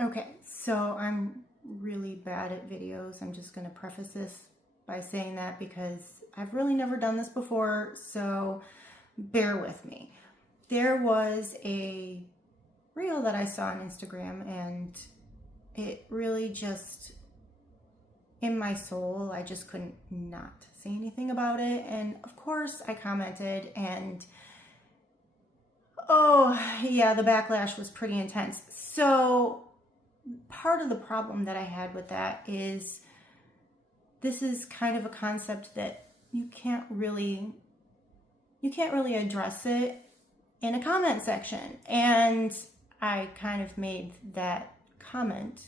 Okay, so I'm really bad at videos. I'm just going to preface this by saying that because I've really never done this before, so bear with me. There was a reel that I saw on Instagram, and it really just, in my soul, I just couldn't not say anything about it. And of course I commented, and oh yeah, the backlash was pretty intense. So part of the problem that I had with that is this is kind of a concept that you can't really address it in a comment section. And I kind of made that comment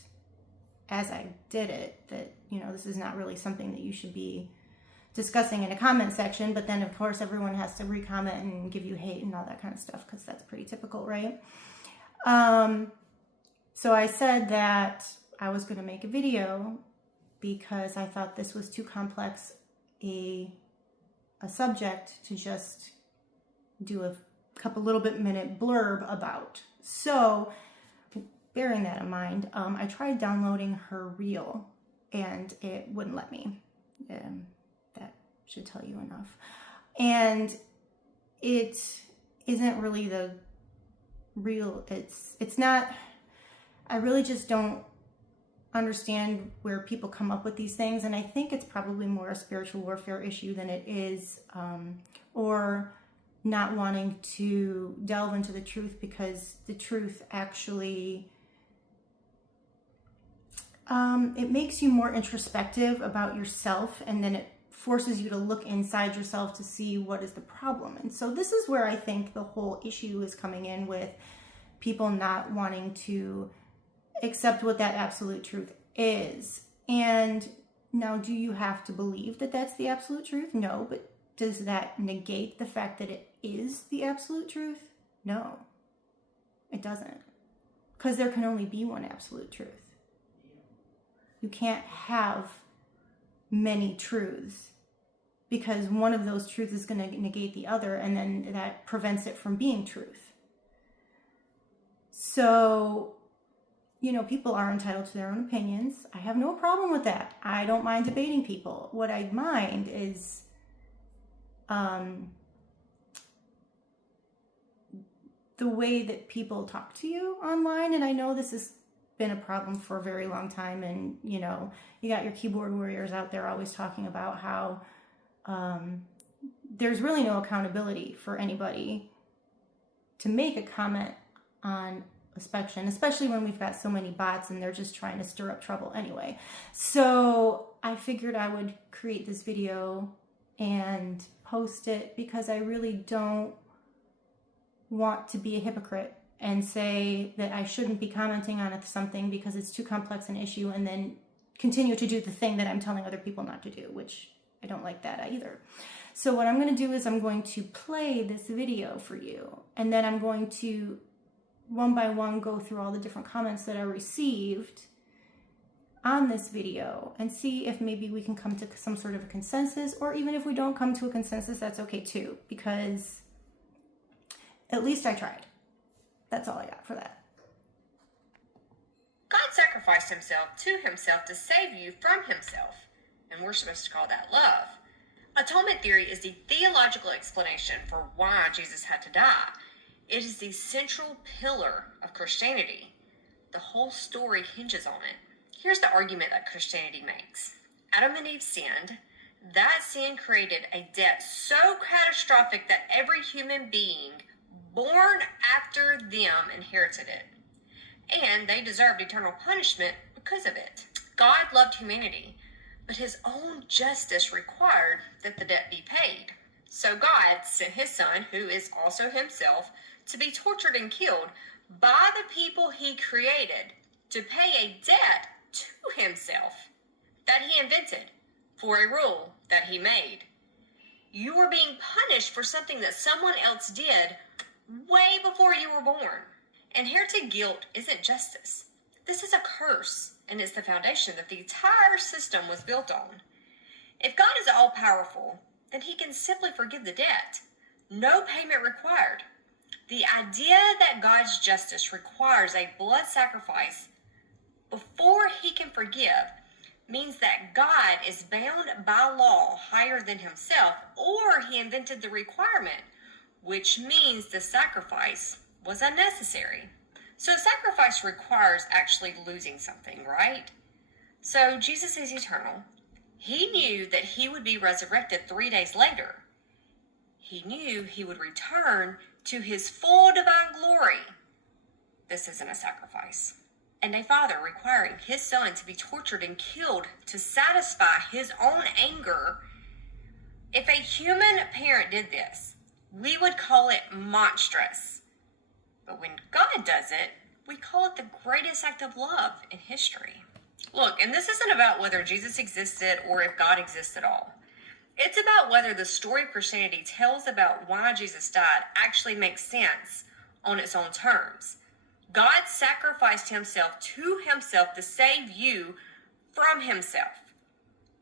as I did it, that, you know, this is not really something that you should be discussing in a comment section. But then of course everyone has to re-comment and give you hate and all that kind of stuff, because that's pretty typical, right? So I said that I was going to make a video because I thought this was too complex a subject to just do a couple little bit minute blurb about. So bearing that in mind, I tried downloading her reel and it wouldn't let me. That should tell you enough. And it isn't really the real, it's not, I really just don't understand where people come up with these things. And I think it's probably more a spiritual warfare issue than it is, or not wanting to delve into the truth, because the truth actually, it makes you more introspective about yourself, and then it forces you to look inside yourself to see what is the problem. And so this is where I think the whole issue is coming in, with people not wanting to accept what that absolute truth is. And now, do you have to believe that that's the absolute truth? No. But does that negate the fact that it is the absolute truth? No, it doesn't. Because there can only be one absolute truth. You can't have many truths, because one of those truths is going to negate the other, and then that prevents it from being truth. So, you know, people are entitled to their own opinions. I have no problem with that. I don't mind debating people. What I mind is the way that people talk to you online. And I know this has been a problem for a very long time. And, you know, you got your keyboard warriors out there always talking about how there's really no accountability for anybody to make a comment on a section, especially when we've got so many bots and they're just trying to stir up trouble anyway. So I figured I would create this video and post it, because I really don't want to be a hypocrite and say that I shouldn't be commenting on something because it's too complex an issue, and then continue to do the thing that I'm telling other people not to do, which I don't like that either. So what I'm going to do is I'm going to play this video for you, and then I'm going to one by one go through all the different comments that I received on this video and see if maybe we can come to some sort of a consensus, or even if we don't come to a consensus, that's okay too, because at least I tried. That's all I got for that. God sacrificed himself to save you from himself, and we're supposed to call that love. Atonement theory is the theological explanation for why Jesus had to die. It is the central pillar of Christianity. The whole story hinges on it. Here's the argument that Christianity makes. Adam and Eve sinned. That sin created a debt so catastrophic that every human being born after them inherited it. And they deserved eternal punishment because of it. God loved humanity, but his own justice required that the debt be paid. So God sent his son, who is also himself, to be tortured and killed by the people he created, to pay a debt to himself that he invented for a rule that he made. You were being punished for something that someone else did way before you were born. Inherited guilt isn't justice. This is a curse, and it's the foundation that the entire system was built on. If God is all-powerful, then he can simply forgive the debt. No payment required. The idea that God's justice requires a blood sacrifice before he can forgive means that God is bound by law higher than himself, or he invented the requirement, which means the sacrifice was unnecessary. So sacrifice requires actually losing something, right? So Jesus is eternal. He knew that he would be resurrected 3 days later. He knew he would return to his full divine glory. This isn't a sacrifice. And a father requiring his son to be tortured and killed to satisfy his own anger. If a human parent did this, we would call it monstrous. But when God does it, we call it the greatest act of love in history. Look, and this isn't about whether Jesus existed or if God exists at all. It's about whether the story Christianity tells about why Jesus died actually makes sense on its own terms. God sacrificed himself to himself to save you from himself.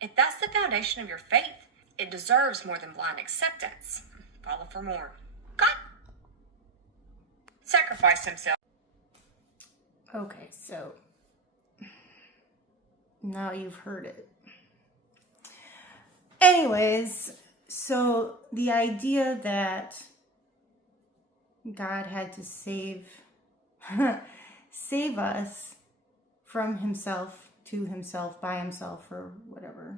If that's the foundation of your faith, it deserves more than blind acceptance. Follow for more. God sacrificed himself. Okay, so now you've heard it. Anyways, so the idea that God had to save us from himself, to himself, by himself, or whatever.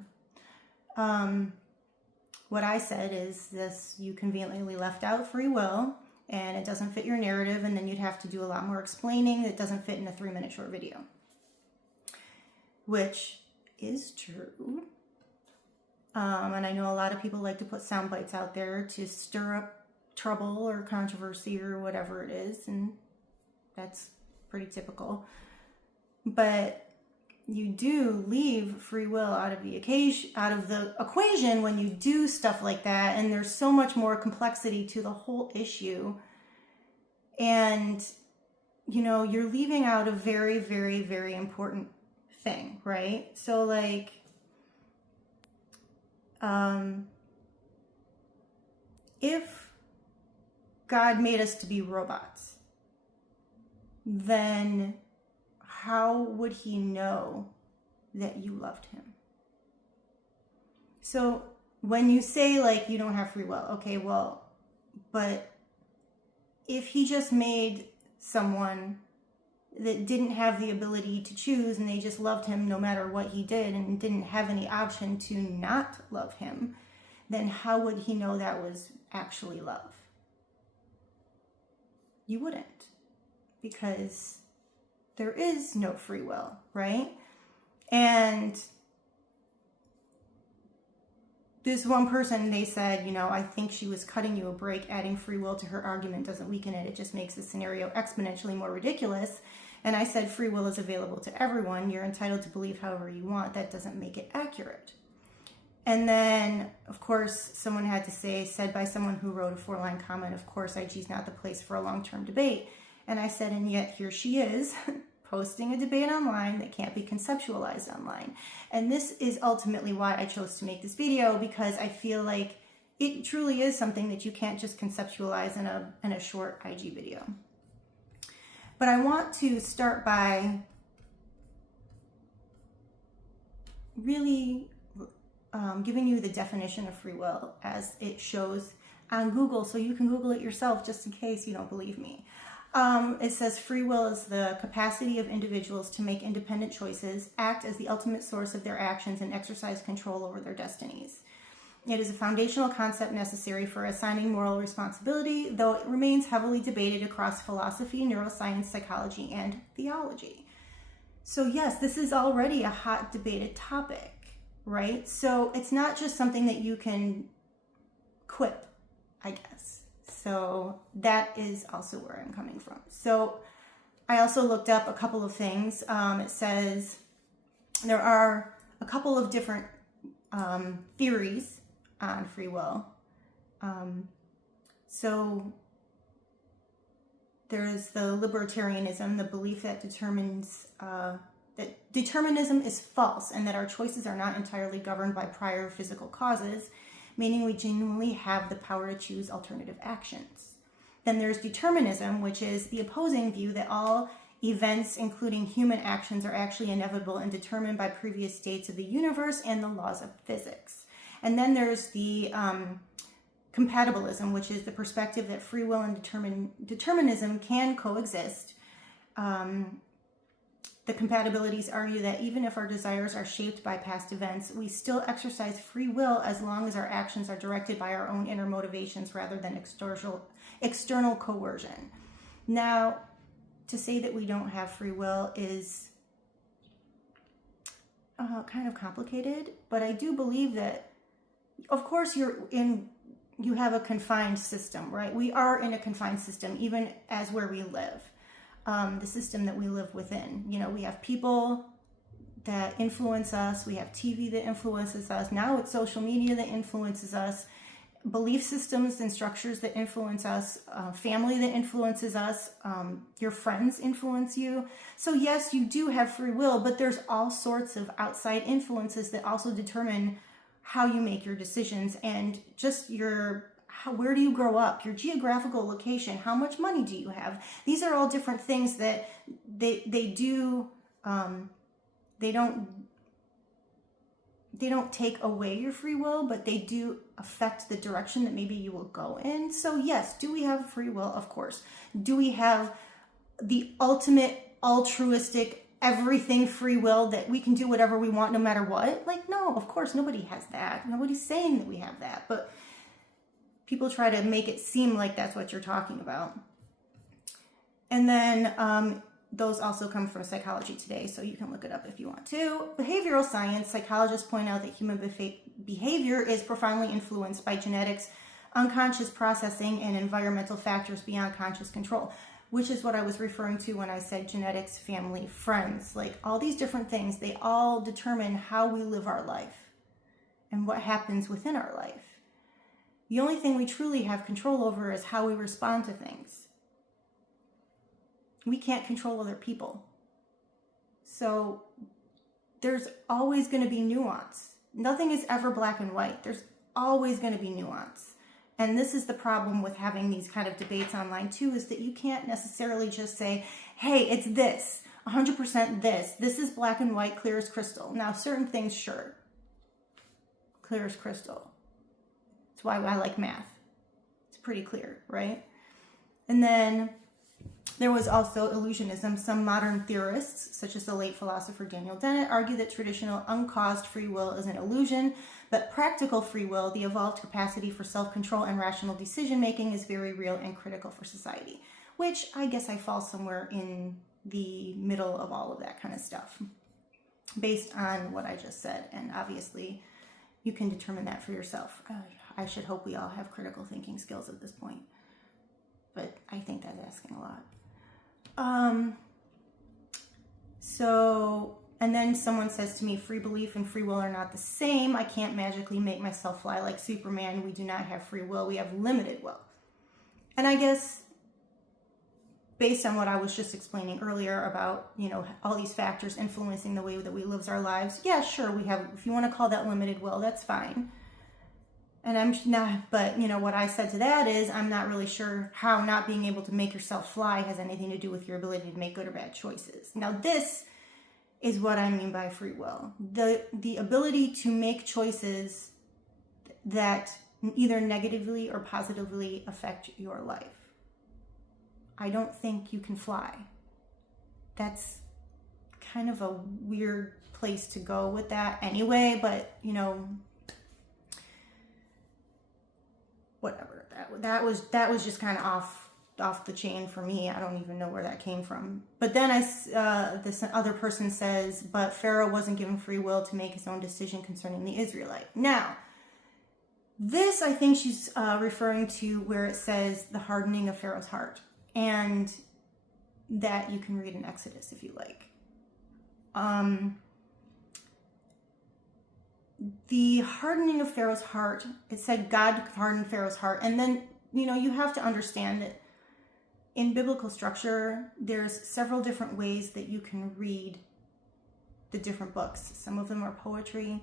What I said is this: you conveniently left out free will, and it doesn't fit your narrative, and then you'd have to do a lot more explaining that doesn't fit in a 3-minute short video. Which is true. And I know a lot of people like to put sound bites out there to stir up trouble or controversy or whatever it is, and that's pretty typical. But you do leave free will out of the equation when you do stuff like that, and there's so much more complexity to the whole issue. And you're leaving out a very, very, very important thing, right? So like if God made us to be robots, then how would he know that you loved him? So when you say like you don't have free will, okay, well, but if he just made someone that didn't have the ability to choose and they just loved him no matter what he did and didn't have any option to not love him, then how would he know that was actually love? You wouldn't, because there is no free will, right? And this one person, they said, I think she was cutting you a break. Adding free will to her argument doesn't weaken it. It just makes the scenario exponentially more ridiculous. And I said, free will is available to everyone. You're entitled to believe however you want. That doesn't make it accurate. And then, of course, someone had to say, said by someone who wrote a 4-line comment, of course, IG is not the place for a long-term debate. And I said, and yet here she is, posting a debate online that can't be conceptualized online. And this is ultimately why I chose to make this video, because I feel like it truly is something that you can't just conceptualize in a short IG video. But I want to start by really giving you the definition of free will as it shows on Google, so you can Google it yourself just in case you don't believe me. It says free will is the capacity of individuals to make independent choices, act as the ultimate source of their actions, and exercise control over their destinies. It is a foundational concept necessary for assigning moral responsibility, though it remains heavily debated across philosophy, neuroscience, psychology, and theology. So yes, this is already a hot debated topic, right? So it's not just something that you can quip, I guess. So that is also where I'm coming from. So I also looked up a couple of things. It says there are a couple of different theories on free will. So there's the libertarianism, the belief that that determinism is false and that our choices are not entirely governed by prior physical causes, meaning we genuinely have the power to choose alternative actions. Then there's determinism, which is the opposing view that all events, including human actions, are actually inevitable and determined by previous states of the universe and the laws of physics. And then there's the compatibilism, which is the perspective that free will and determinism can coexist. The compatibilities argue that even if our desires are shaped by past events, we still exercise free will as long as our actions are directed by our own inner motivations rather than external coercion. Now, to say that we don't have free will is kind of complicated, but I do believe that, of course, you have a confined system, right? We are in a confined system, even as where we live. The system that we live within. You know, we have people that influence us. We have TV that influences us. Now it's social media that influences us. Belief systems and structures that influence us. Family that influences us. Your friends influence you. So yes, you do have free will, but there's all sorts of outside influences that also determine how you make your decisions and just where do you grow up, your geographical location, how much money do you have? These are all different things that they don't take away your free will, but they do affect the direction that maybe you will go in. So yes, do we have free will? Of course. Do we have the ultimate altruistic everything free will that we can do whatever we want no matter what? Like, no, of course, nobody has that. Nobody's saying that we have that, but people try to make it seem like that's what you're talking about. And then those also come from Psychology Today, so you can look it up if you want to. Behavioral science, psychologists point out that human behavior is profoundly influenced by genetics, unconscious processing, and environmental factors beyond conscious control, which is what I was referring to when I said genetics, family, friends. Like all these different things, they all determine how we live our life and what happens within our life. The only thing we truly have control over is how we respond to things. We can't control other people. So there's always going to be nuance. Nothing is ever black and white. There's always going to be nuance. And this is the problem with having these kind of debates online too, is that you can't necessarily just say, hey, it's this, 100% this. This is black and white, clear as crystal. Now, certain things, sure, clear as crystal. That's why I like math. It's pretty clear, right? And then there was also illusionism. Some modern theorists, such as the late philosopher Daniel Dennett, argue that traditional uncaused free will is an illusion, but practical free will, the evolved capacity for self-control and rational decision-making, is very real and critical for society, which I guess I fall somewhere in the middle of all of that kind of stuff, based on what I just said. And obviously, you can determine that for yourself. I should hope we all have critical thinking skills at this point, but I think that's asking a lot. And then someone says to me, free belief and free will are not the same. I can't magically make myself fly like Superman. We do not have free will. We have limited will. And I guess based on what I was just explaining earlier about, all these factors influencing the way that we live our lives, yeah, sure, we have, if you want to call that limited will, that's fine. And I'm not, but what I said to that is, I'm not really sure how not being able to make yourself fly has anything to do with your ability to make good or bad choices. Now, this is what I mean by free will. The ability to make choices that either negatively or positively affect your life. I don't think you can fly. That's kind of a weird place to go with that anyway, but whatever. That was just kind of off the chain for me. I don't even know where that came from. But then this other person says, but Pharaoh wasn't given free will to make his own decision concerning the Israelite. Now, this I think she's referring to where it says the hardening of Pharaoh's heart, and that you can read in Exodus if you like. The hardening of Pharaoh's heart, it said God hardened Pharaoh's heart. And then, you have to understand that in biblical structure, there's several different ways that you can read the different books. Some of them are poetry,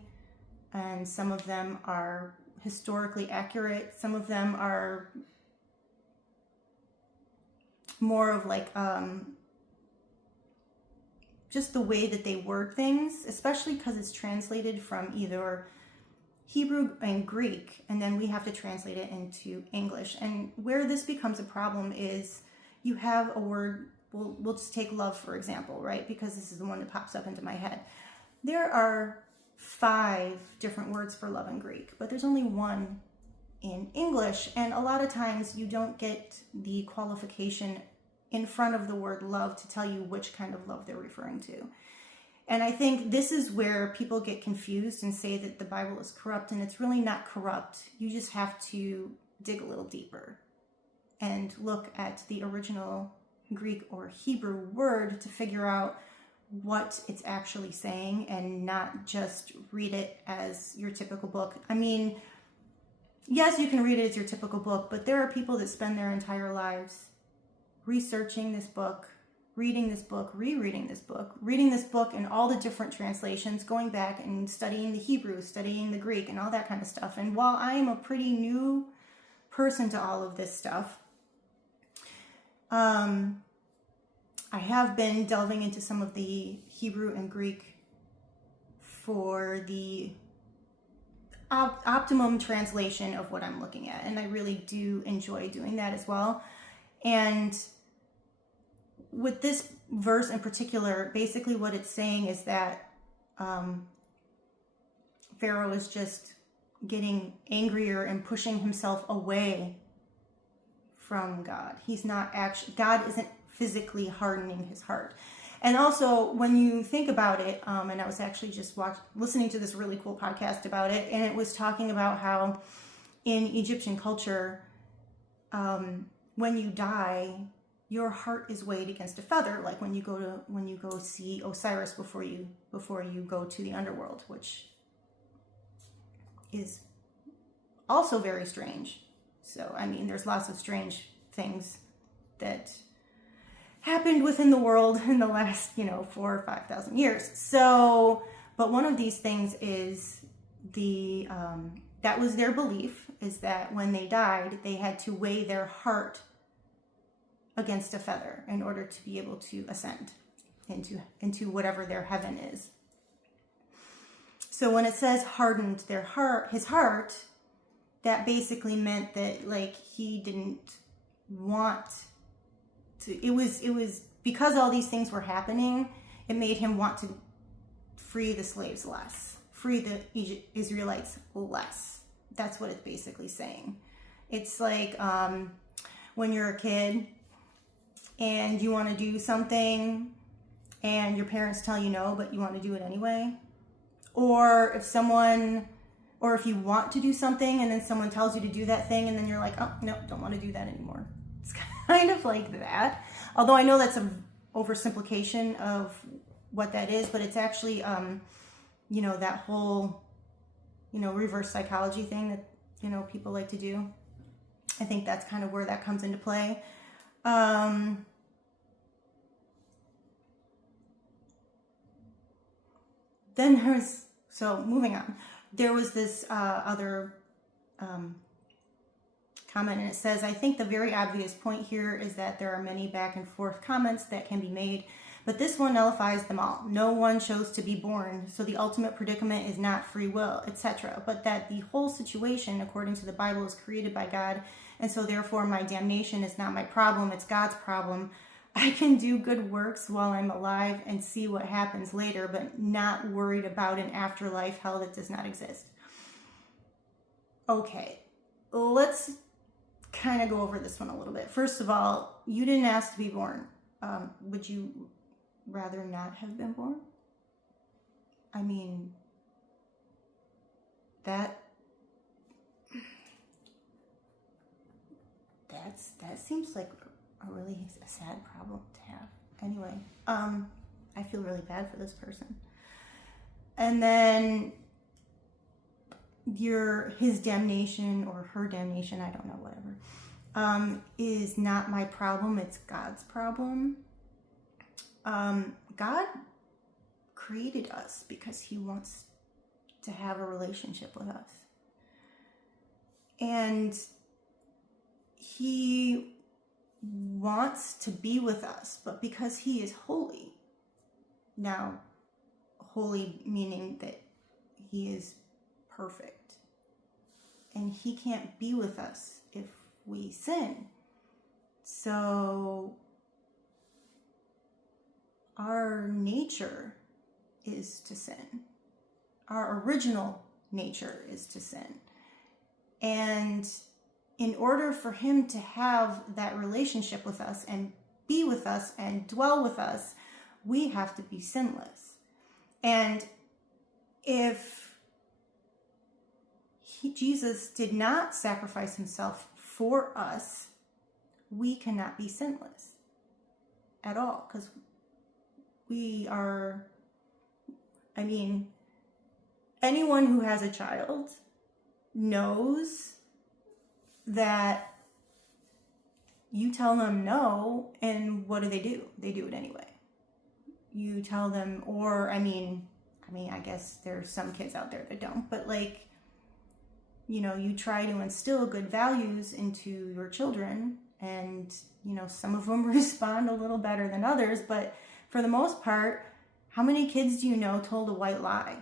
and some of them are historically accurate. Some of them are more of like just the way that they word things, especially because it's translated from either Hebrew and Greek, and then we have to translate it into English. And where this becomes a problem is you have a word, we'll just take love, for example, right? Because this is the one that pops up into my head. There are 5 different words for love in Greek, but there's only one in English. And a lot of times you don't get the qualification in front of the word love to tell you which kind of love they're referring to. And I think this is where people get confused and say that the Bible is corrupt, and it's really not corrupt. You just have to dig a little deeper and look at the original Greek or Hebrew word to figure out what it's actually saying, and not just read it as your typical book. I mean, yes, you can read it as your typical book, but there are people that spend their entire lives researching this book, reading this book, rereading this book, reading this book in all the different translations, going back and studying the Hebrew, studying the Greek, and all that kind of stuff. And while I am a pretty new person to all of this stuff, I have been delving into some of the Hebrew and Greek for the optimum translation of what I'm looking at. And I really do enjoy doing that as well. And with this verse in particular, basically what it's saying is that Pharaoh is just getting angrier and pushing himself away from God. He's not actually, God isn't physically hardening his heart. And also, when you think about it, and I was actually just listening to this really cool podcast about it, and it was talking about how in Egyptian culture, when you die, your heart is weighed against a feather, like when you go see Osiris before you go to the underworld, which is also very strange. So, I mean, there's lots of strange things that happened within the world in the last, 4,000 or 5,000 years. So, but one of these things is that was their belief, is that when they died, they had to weigh their heart against a feather in order to be able to ascend into whatever their heaven is. So when it says hardened his heart, that basically meant that, like, he didn't want to, it was because all these things were happening, it made him want to free the slaves less, free the Israelites less. That's what it's basically saying. It's like when you're a kid and you want to do something and your parents tell you no, but you want to do it anyway. Or if you want to do something and then someone tells you to do that thing and then you're like, oh, no, don't want to do that anymore. It's kind of like that. Although I know that's an oversimplification of what that is, but it's actually, that whole, reverse psychology thing that, people like to do. I think that's kind of where that comes into play. Then moving on, there was this other comment, and it says, I think the very obvious point here is that there are many back and forth comments that can be made, but this one nullifies them all. No one chose to be born, so the ultimate predicament is not free will, etc., but that the whole situation, according to the Bible, is created by God, and so therefore my damnation is not my problem, it's God's problem. I can do good works while I'm alive and see what happens later, but not worried about an afterlife, hell that does not exist. Okay, let's kind of go over this one a little bit. First of all, you didn't ask to be born. Would you rather not have been born? I mean, that seems like a really sad problem to have. Anyway, I feel really bad for this person. And then his damnation or her damnation, I don't know, whatever, is not my problem, it's God's problem. God created us because he wants to have a relationship with us. And he wants to be with us, but because he is holy, Now, holy meaning that he is perfect. And he can't be with us if we sin. So our nature is to sin. Our original nature is to sin. And in order for him to have that relationship with us and be with us and dwell with us, we have to be sinless. And if Jesus did not sacrifice himself for us, we cannot be sinless at all, because we are, anyone who has a child knows that you tell them no, and what do? They do it anyway. You tell them, or I guess there's some kids out there that don't, but you try to instill good values into your children, and some of them respond a little better than others, but for the most part, how many kids do you know told a white lie?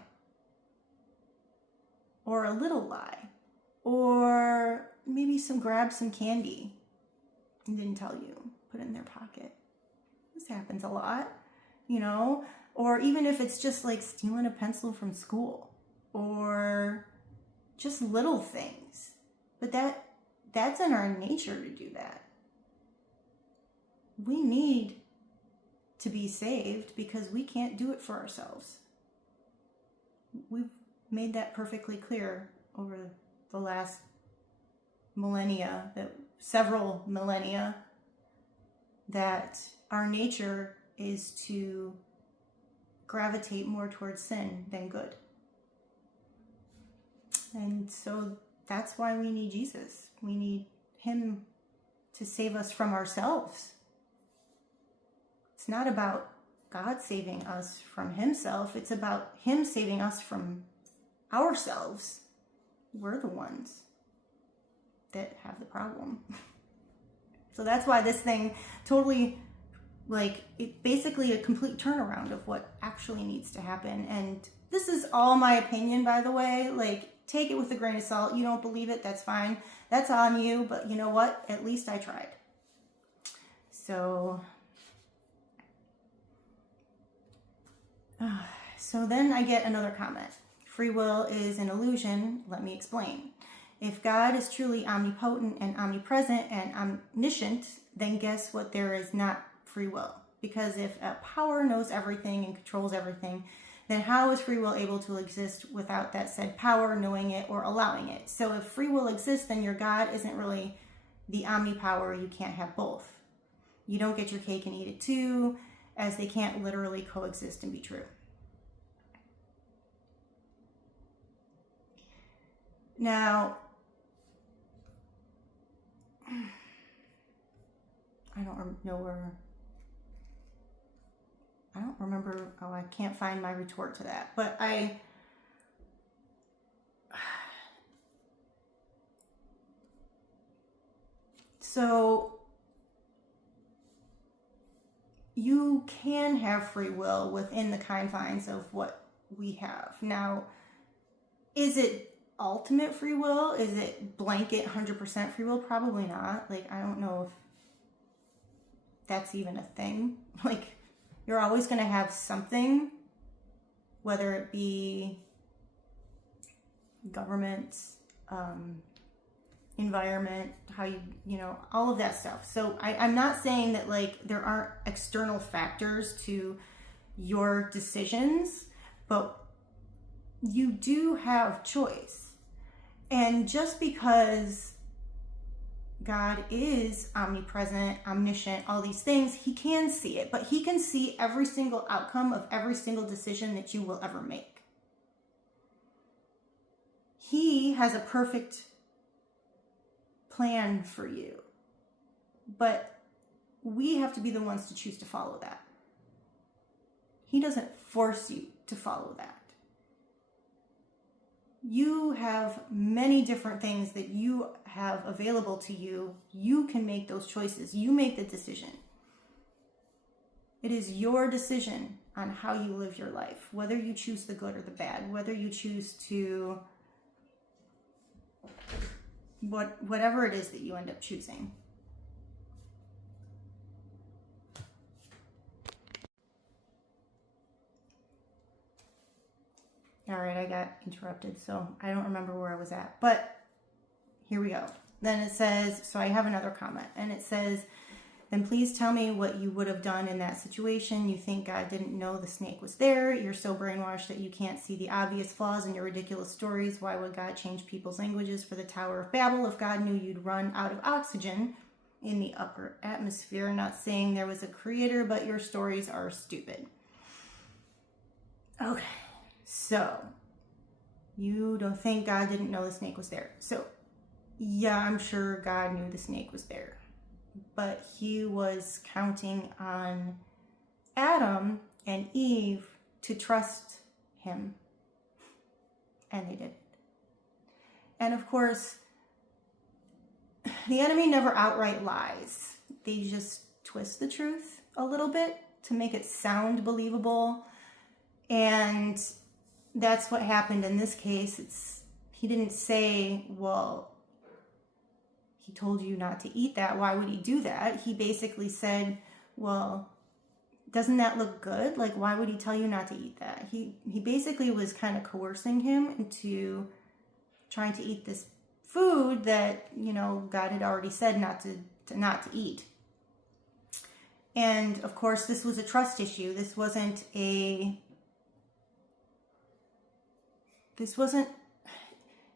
Or a little lie? Or maybe grabbed some candy and didn't tell you, put it in their pocket. This happens a lot, or even if it's just stealing a pencil from school, or just little things. But that's in our nature to do that. We need to be saved because we can't do it for ourselves. We've made that perfectly clear over the last several millennia, that our nature is to gravitate more towards sin than good. And so that's why we need Jesus. We need him to save us from ourselves. It's not about God saving us from himself. It's about him saving us from ourselves. We're the ones that have the problem. So that's why this thing totally, it's basically a complete turnaround of what actually needs to happen. And this is all my opinion, by the way. Take it with a grain of salt. You don't believe it, that's fine. That's on you, but you know what? At least I tried. So then I get another comment. Free will is an illusion. Let me explain. If God is truly omnipotent and omnipresent and omniscient, then guess what? There is not free will. Because if a power knows everything and controls everything, then how is free will able to exist without that said power knowing it or allowing it? So if free will exists, then your God isn't really the omnipower. You can't have both. You don't get your cake and eat it too, as they can't literally coexist and be true. Now, I don't remember, I can't find my retort to that, but so you can have free will within the confines of what we have. Now, is it ultimate free will? Is it blanket 100% free will? Probably not. I don't know if that's even a thing. You're always going to have something, whether it be government, environment, how all of that stuff. So I'm not saying that there aren't external factors to your decisions, but you do have choice. And just because God is omnipresent, omniscient, all these things, he can see it, but he can see every single outcome of every single decision that you will ever make. He has a perfect plan for you, but we have to be the ones to choose to follow that. He doesn't force you to follow that. You have many different things that you have available to you. You can make those choices. You make the decision. It is your decision on how you live your life, whether you choose the good or the bad, whether you choose to whatever it is that you end up choosing. All right, I got interrupted, so I don't remember where I was at, but here we go. Then it says, so I have another comment, and it says, then please tell me what you would have done in that situation. You think God didn't know the snake was there. You're so brainwashed that you can't see the obvious flaws in your ridiculous stories. Why would God change people's languages for the Tower of Babel if God knew you'd run out of oxygen in the upper atmosphere? Not saying there was a creator, but your stories are stupid. Okay. So, you don't think God didn't know the snake was there. So, yeah, I'm sure God knew the snake was there. But he was counting on Adam and Eve to trust him. And they did. And of course, the enemy never outright lies. They just twist the truth a little bit to make it sound believable. And that's what happened in this case. He didn't say, well, he told you not to eat that. Why would he do that? He basically said, well, doesn't that look good? Like, why would he tell you not to eat that? He basically was kind of coercing him into trying to eat this food that, you know, God had already said not to eat. And of course, this was a trust issue. This wasn't,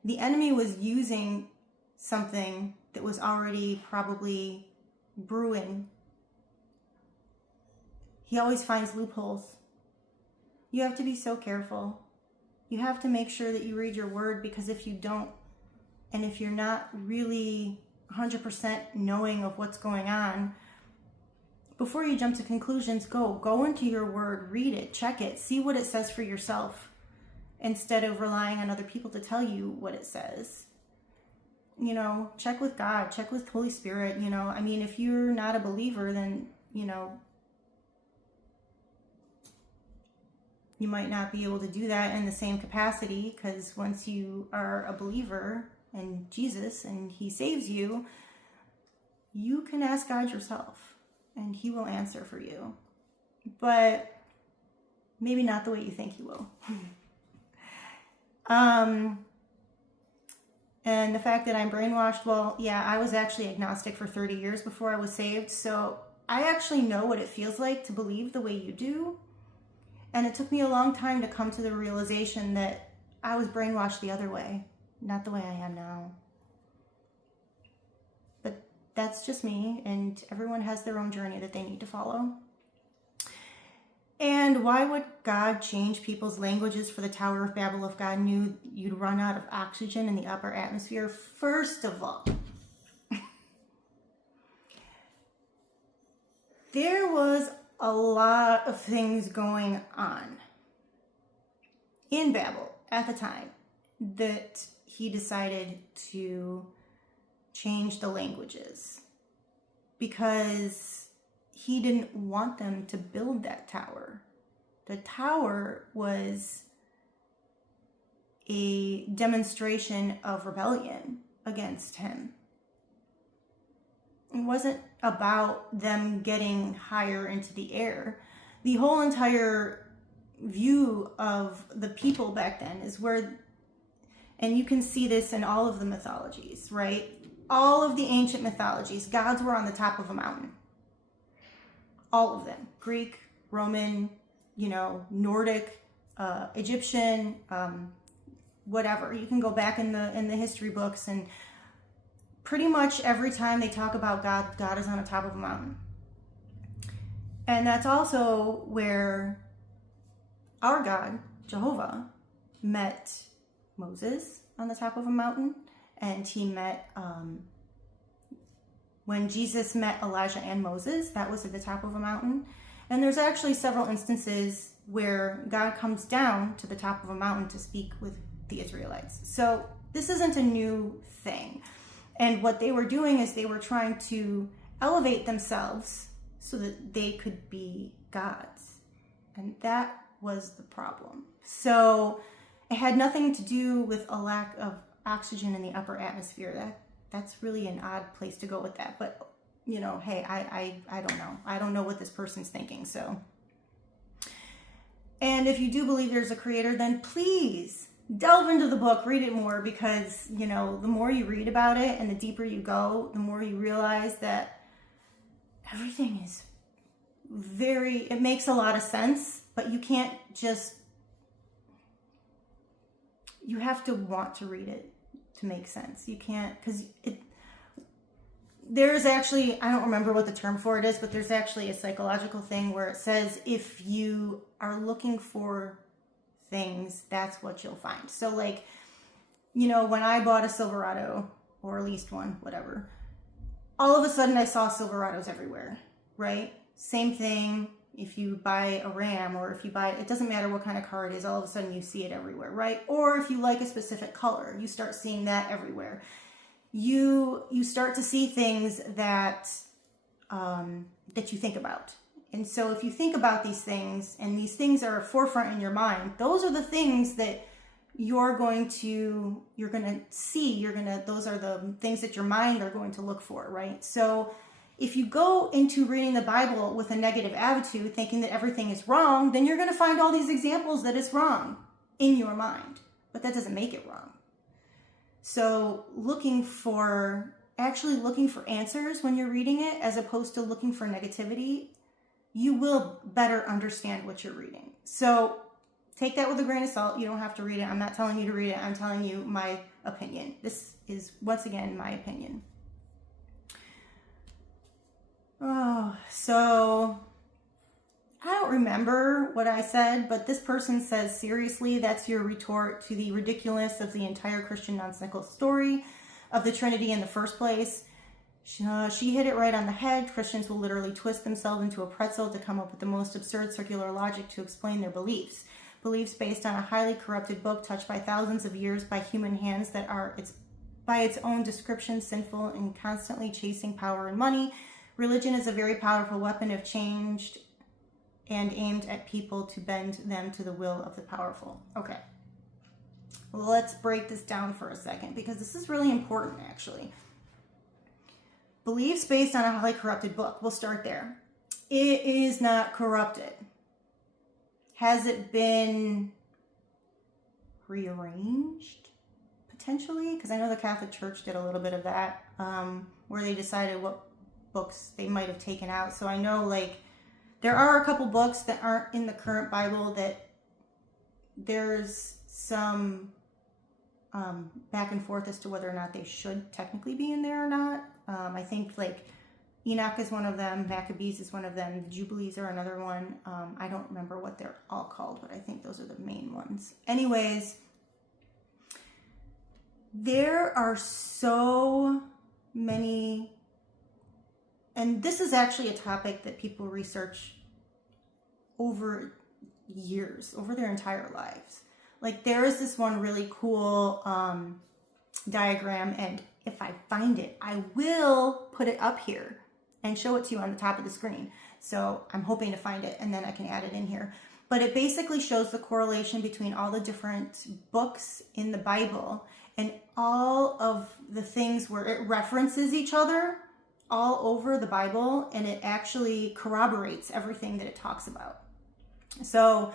the enemy was using something that was already probably brewing. He always finds loopholes. You have to be so careful. You have to make sure that you read your word, because if you don't, and if you're not really 100% knowing of what's going on, before you jump to conclusions, go into your word, read it, check it, see what it says for yourself, instead of relying on other people to tell you what it says. You know, check with God, check with Holy Spirit. You know, I mean, if you're not a believer, then, you know, you might not be able to do that in the same capacity, because once you are a believer in Jesus and he saves you, you can ask God yourself and he will answer for you. But maybe not the way you think he will. And the fact that I'm brainwashed, well, yeah, I was actually agnostic for 30 years before I was saved. So I actually know what it feels like to believe the way you do. And it took me a long time to come to the realization that I was brainwashed the other way, not the way I am now. But that's just me, and everyone has their own journey that they need to follow. And why would God change people's languages for the Tower of Babel if God knew you'd run out of oxygen in the upper atmosphere? First of all, there was a lot of things going on in Babel at the time that he decided to change the languages, because he didn't want them to build that tower. The tower was a demonstration of rebellion against him. It wasn't about them getting higher into the air. The whole entire view of the people back then is where, and you can see this in all of the mythologies, right? All of the ancient mythologies, gods were on the top of a mountain. All of them. Greek, Roman, you know, Nordic, Egyptian, whatever. You can go back in the history books, and pretty much every time they talk about God, God is on the top of a mountain. And that's also where our God, Jehovah, met Moses on the top of a mountain. And he met, when Jesus met Elijah and Moses, that was at the top of a mountain. And there's actually several instances where God comes down to the top of a mountain to speak with the Israelites. So this isn't a new thing. And what they were doing is they were trying to elevate themselves so that they could be gods. And that was the problem. So it had nothing to do with a lack of oxygen in the upper atmosphere. That's really an odd place to go with that. But, you know, hey, I don't know. I don't know what this person's thinking. So, and if you do believe there's a creator, then please delve into the book, read it more, because, you know, the more you read about it and the deeper you go, the more you realize that everything is it makes a lot of sense, but you can't just, you have to want to read it to make sense. You can't, because there's actually, I don't remember what the term for it is, but there's actually a psychological thing where it says if you are looking for things, that's what you'll find. So like, you know, when I bought a Silverado, or leased one, whatever, all of a sudden I saw Silverados everywhere, right? Same thing if you buy a Ram, or if you buy, it doesn't matter what kind of car it is, all of a sudden you see it everywhere, right? Or if you like a specific color, you start seeing that everywhere. You start to see things that that you think about. And so if you think about these things, and these things are forefront in your mind, those are the things that you're going to see, those are the things that your mind are going to look for, right? So if you go into reading the Bible with a negative attitude, thinking that everything is wrong, then you're going to find all these examples that it's wrong in your mind, but that doesn't make it wrong. So actually looking for answers when you're reading it, as opposed to looking for negativity, you will better understand what you're reading. So take that with a grain of salt. You don't have to read it. I'm not telling you to read it. I'm telling you my opinion. This is, once again, my opinion. Oh, so I don't remember what I said, but this person says, seriously, that's your retort to the ridiculousness of the entire Christian nonsensical story of the Trinity in the first place. She hit it right on the head. Christians will literally twist themselves into a pretzel to come up with the most absurd circular logic to explain their beliefs. Beliefs based on a highly corrupted book touched by thousands of years by human hands that are, by its own description, sinful and constantly chasing power and money. Religion is a very powerful weapon if changed and aimed at people to bend them to the will of the powerful. Okay. Well, let's break this down for a second, because this is really important, actually. Beliefs based on a highly corrupted book. We'll start there. It is not corrupted. Has it been rearranged? Potentially? Because I know the Catholic Church did a little bit of that, where they decided what books they might have taken out. So I know, like, there are a couple books that aren't in the current Bible that there's some back and forth as to whether or not they should technically be in there or not. I think, like, Enoch is one of them, Maccabees is one of them, Jubilees are another one. I don't remember what they're all called, but I think those are the main ones. Anyways, there are so many, and this is actually a topic that people research over years, over their entire lives. Like, there is this one really cool diagram, and if I find it, I will put it up here and show it to you on the top of the screen. So I'm hoping to find it, and then I can add it in here. But it basically shows the correlation between all the different books in the Bible and all of the things where it references each other all over the Bible, and it actually corroborates everything that it talks about. So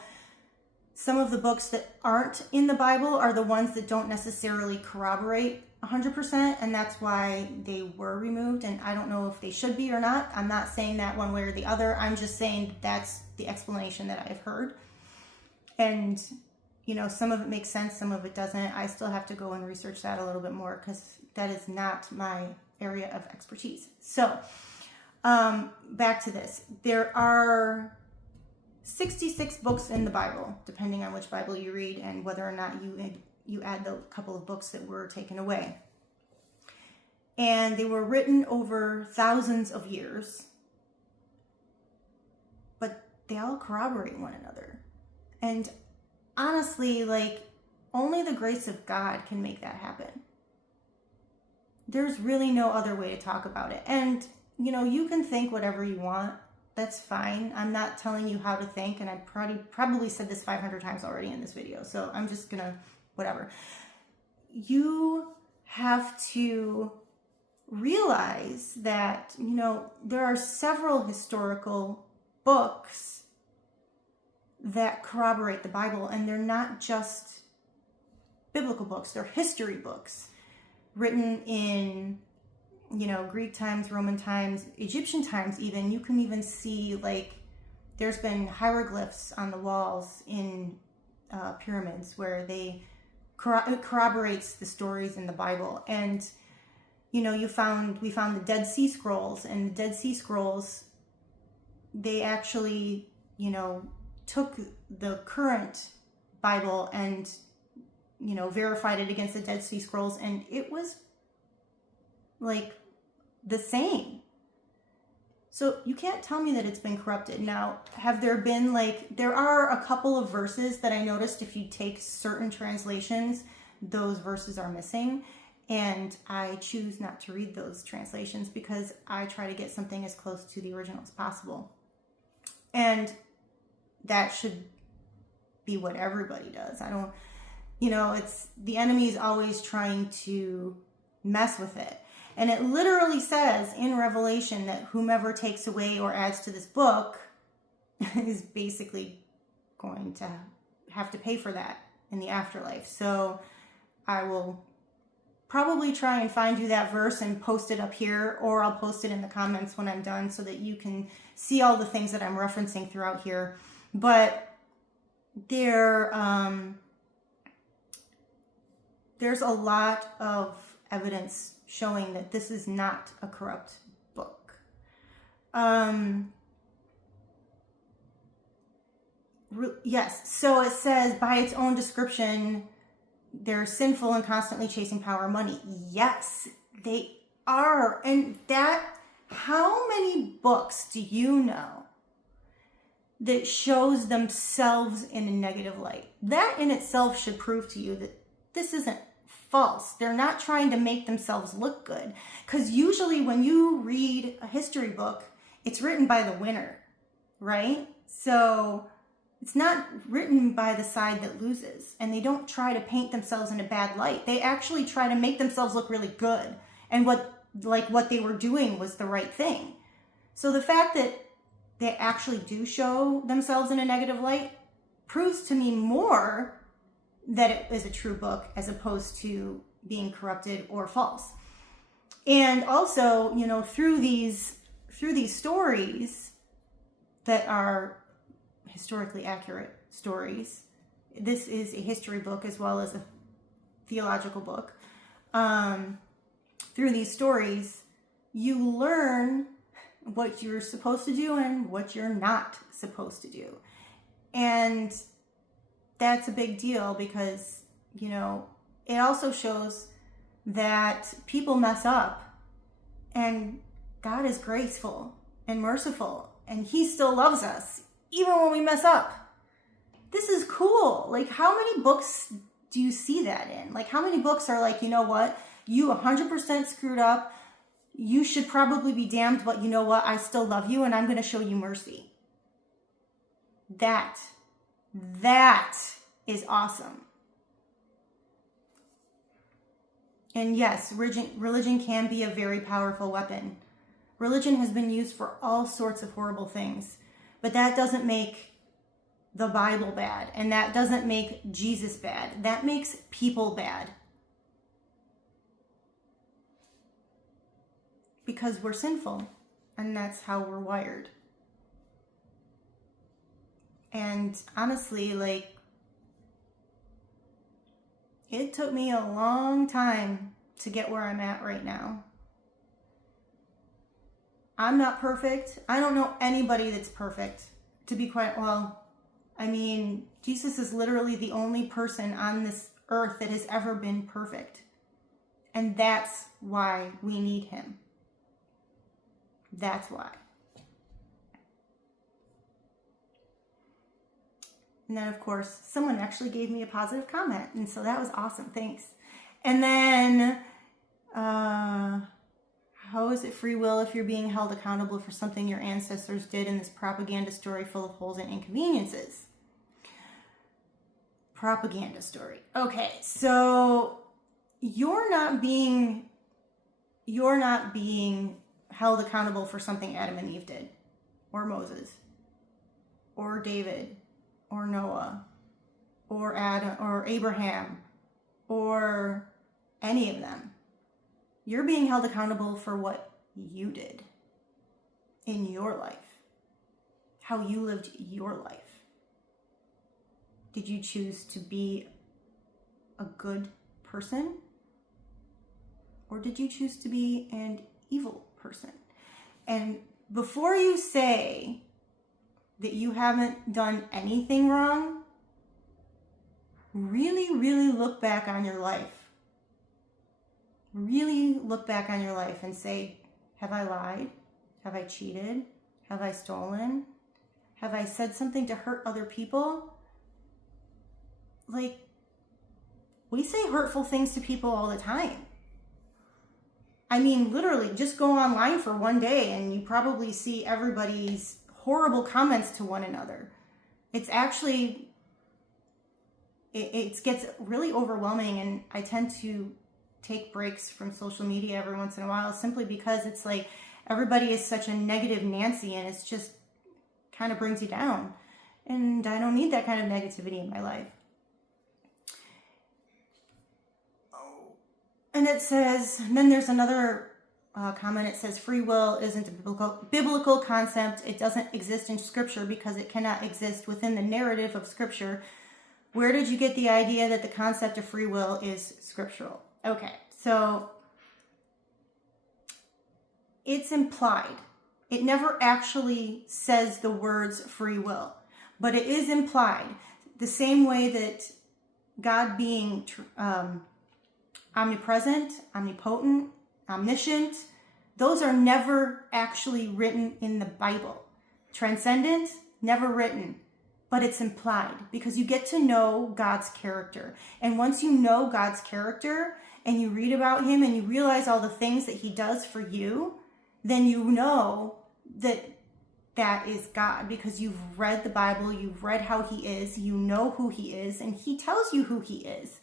some of the books that aren't in the Bible are the ones that don't necessarily corroborate 100%, and that's why they were removed. And I don't know if they should be or not. I'm not saying that one way or the other. I'm just saying that's the explanation that I've heard. And, you know, some of it makes sense, some of it doesn't. I still have to go and research that a little bit more, because that is not my area of expertise. So, back to this. There are 66 books in the Bible, depending on which Bible you read and whether or not you add the couple of books that were taken away. And they were written over thousands of years, but they all corroborate one another. And honestly, like, only the grace of God can make that happen. There's really no other way to talk about it. And, you know, you can think whatever you want. That's fine. I'm not telling you how to think, and I probably said this 500 times already in this video, so I'm just gonna, whatever. You have to realize that, you know, there are several historical books that corroborate the Bible, and they're not just biblical books, they're history books written in, you know, Greek times, Roman times, Egyptian times even. You can even see, like, there's been hieroglyphs on the walls in pyramids where it corroborates the stories in the Bible. And, you know, we found the Dead Sea Scrolls, and the Dead Sea Scrolls, they actually, you know, took the current Bible and, you know, verified it against the Dead Sea Scrolls, and it was like the same. So you can't tell me that it's been corrupted. Now, have there been, like, there are a couple of verses that I noticed if you take certain translations, those verses are missing, and I choose not to read those translations because I try to get something as close to the original as possible. And that should be what everybody does. I don't, you know, it's, the enemy is always trying to mess with it. And it literally says in Revelation that whomever takes away or adds to this book is basically going to have to pay for that in the afterlife. So I will probably try and find you that verse and post it up here, or I'll post it in the comments when I'm done so that you can see all the things that I'm referencing throughout here. But there's a lot of evidence showing that this is not a corrupt book. Yes, so it says, by its own description, they're sinful and constantly chasing power and money. Yes, they are. And that, how many books do you know that shows themselves in a negative light? That in itself should prove to you that this isn't false. They're not trying to make themselves look good. Because usually when you read a history book, it's written by the winner, right? So it's not written by the side that loses. And they don't try to paint themselves in a bad light. They actually try to make themselves look really good. And what they were doing was the right thing. So the fact that they actually do show themselves in a negative light proves to me more that it is a true book as opposed to being corrupted or false. And also, you know, through these stories that are historically accurate stories, this is a history book as well as a theological book. Through these stories, you learn what you're supposed to do and what you're not supposed to do. And that's a big deal because, you know, it also shows that people mess up and God is graceful and merciful and he still loves us even when we mess up. This is cool. Like, how many books do you see that in? Like, how many books are like, you know what, you 100% screwed up, you should probably be damned, but you know what, I still love you and I'm going to show you mercy. That is awesome. And yes, religion can be a very powerful weapon. Religion has been used for all sorts of horrible things, but that doesn't make the Bible bad, and that doesn't make Jesus bad. That makes people bad. Because we're sinful, and that's how we're wired. And honestly, like, it took me a long time to get where I'm at right now. I'm not perfect. I don't know anybody that's perfect, to be quite, well, I mean, Jesus is literally the only person on this earth that has ever been perfect. And that's why we need him. That's why. And then, of course, someone actually gave me a positive comment. And so that was awesome. Thanks. And then, How is it free will if you're being held accountable for something your ancestors did in this propaganda story full of holes and inconveniences? Propaganda story. Okay, so you're not being held accountable for something Adam and Eve did, or Moses, or David, or Noah, or Adam, or Abraham, or any of them. You're being held accountable for what you did in your life, how you lived your life. Did you choose to be a good person? Or did you choose to be an evil person? And before you say that you haven't done anything wrong, really, really look back on your life. Really look back on your life and say, have I lied? Have I cheated? Have I stolen? Have I said something to hurt other people? Like, we say hurtful things to people all the time. I mean, literally, just go online for one day and you probably see everybody's horrible comments to one another. It's actually, it gets really overwhelming, and I tend to take breaks from social media every once in a while simply because it's like everybody is such a negative Nancy, and it's just kind of brings you down. And I don't need that kind of negativity in my life. And it says, and then there's another comment. It says, free will isn't a biblical concept. It doesn't exist in Scripture because it cannot exist within the narrative of Scripture. Where did you get the idea that the concept of free will is scriptural? Okay, so it's implied. It never actually says the words free will, but it is implied. The same way that God being omnipresent, omnipotent, omniscient, those are never actually written in the Bible. Transcendent, never written, but it's implied because you get to know God's character. And once you know God's character and you read about him and you realize all the things that he does for you, then you know that that is God, because you've read the Bible, you've read how he is, you know who he is, and he tells you who he is.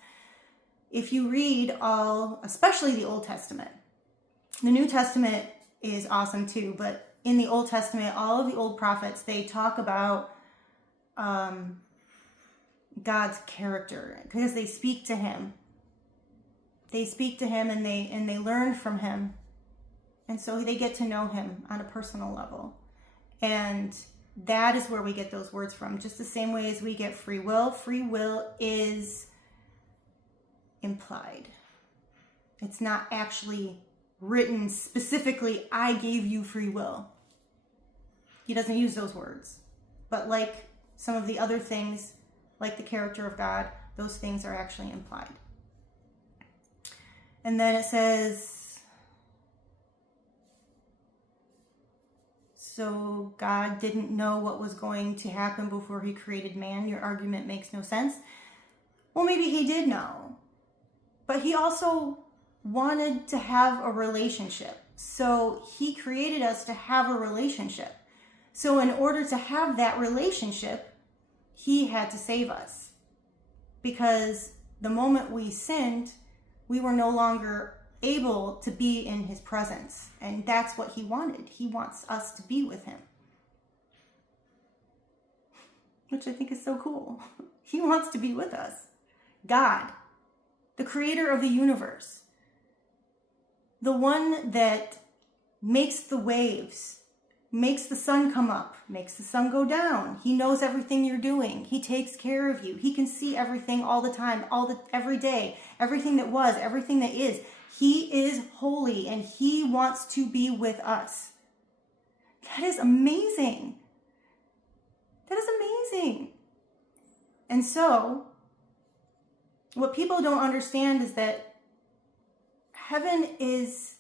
If you read all, especially the Old Testament, the New Testament is awesome too, but in the Old Testament, all of the old prophets, they talk about God's character because they speak to him. They speak to him and they learn from him. And so they get to know him on a personal level. And that is where we get those words from. Just the same way as we get free will. Free will is implied. It's not actually written specifically, I gave you free will. He doesn't use those words. But like some of the other things, like the character of God, those things are actually implied. And then it says, so God didn't know what was going to happen before he created man. Your argument makes no sense. Well, maybe he did know. But he also wanted to have a relationship. So he created us to have a relationship. So in order to have that relationship, he had to save us. Because the moment we sinned, we were no longer able to be in his presence. And that's what he wanted. He wants us to be with him. Which I think is so cool. He wants to be with us. God, the creator of the universe, the one that makes the waves, makes the sun come up, makes the sun go down. He knows everything you're doing. He takes care of you. He can see everything all the time, every day, everything that was, everything that is. He is holy and he wants to be with us. That is amazing. That is amazing. And so, what people don't understand is that heaven is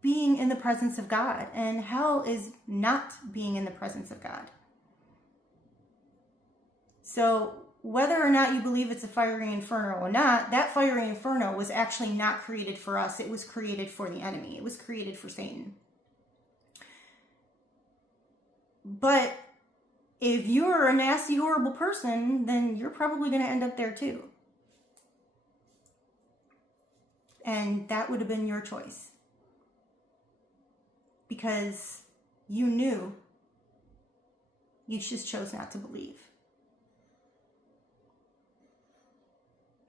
being in the presence of God, and hell is not being in the presence of God. So whether or not you believe it's a fiery inferno or not, that fiery inferno was actually not created for us. It was created for the enemy. It was created for Satan. But if you're a nasty, horrible person, then you're probably going to end up there too. And that would have been your choice. Because you knew, you just chose not to believe.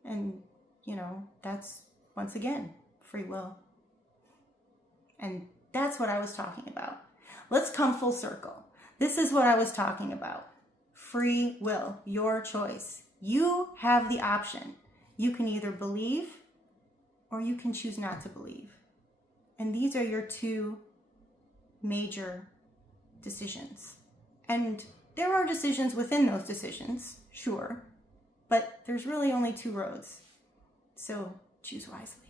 And, you know, that's, once again, free will. And that's what I was talking about. Let's come full circle. This is what I was talking about. Free will, your choice. You have the option. You can either believe or you can choose not to believe. And these are your two major decisions. And there are decisions within those decisions, sure, but there's really only two roads. So choose wisely.